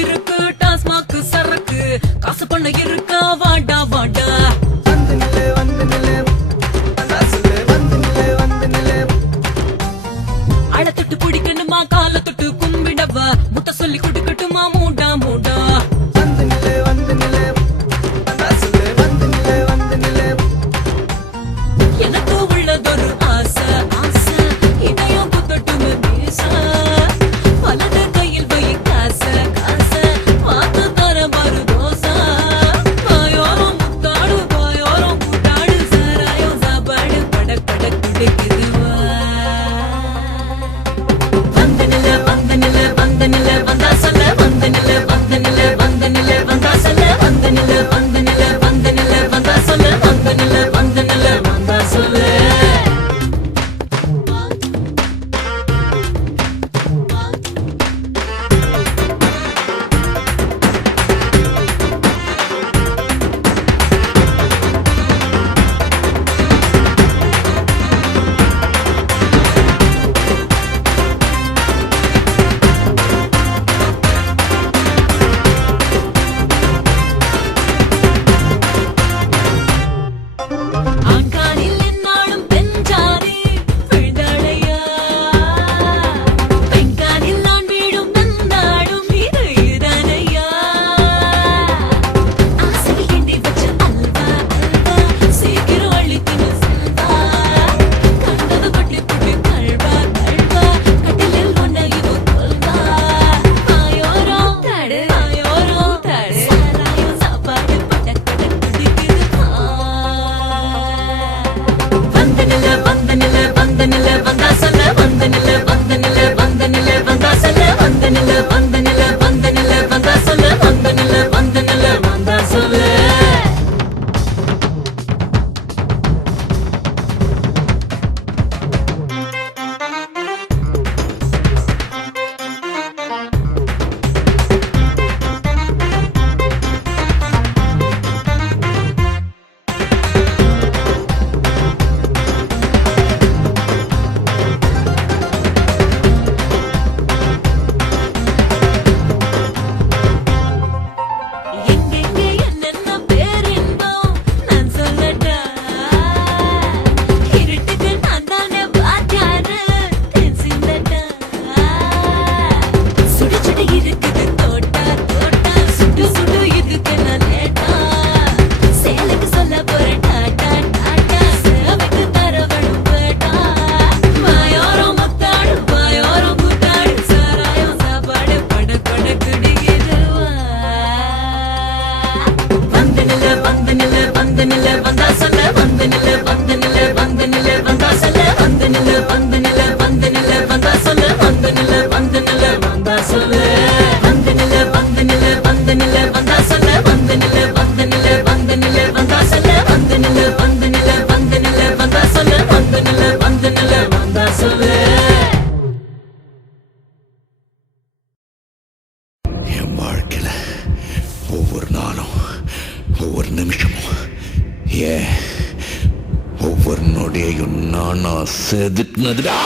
இருக்கு டாஸ்மாக் சரக்கு காசு பண்ண இருக்கா வாடா வாடா அழ தொட்டு பிடிக்கணுமா கால தொட்டு கும்பிடவா முட்டை சொல்லி கொடுக்கட்டுமா மூடா மூடா எனக்கு உள்ளதொரு ஆசை ஆசை இதையும் குத்தட்டுமே பேச பலது கையில் வை காசை காசை பார்த்து தர மறு தோசை பாயோரம் முத்தாடு பாயோரம் கூட்டாடு சாராயம் சாப்பாடு படக் படக் குடிக்குதுவா வந்தனில வந்தா சொல்ல வந்தனில வந்தா சொல்ல வந்தனில வந்தா சொல்ல வந்தனில வந்தா சொல்ல ஒவ்வொரு நாளும் ஒவ்வொரு நிமிஷமும் ஒவ்வொரு நொடியையும் நான் செதுக்குனதுடா.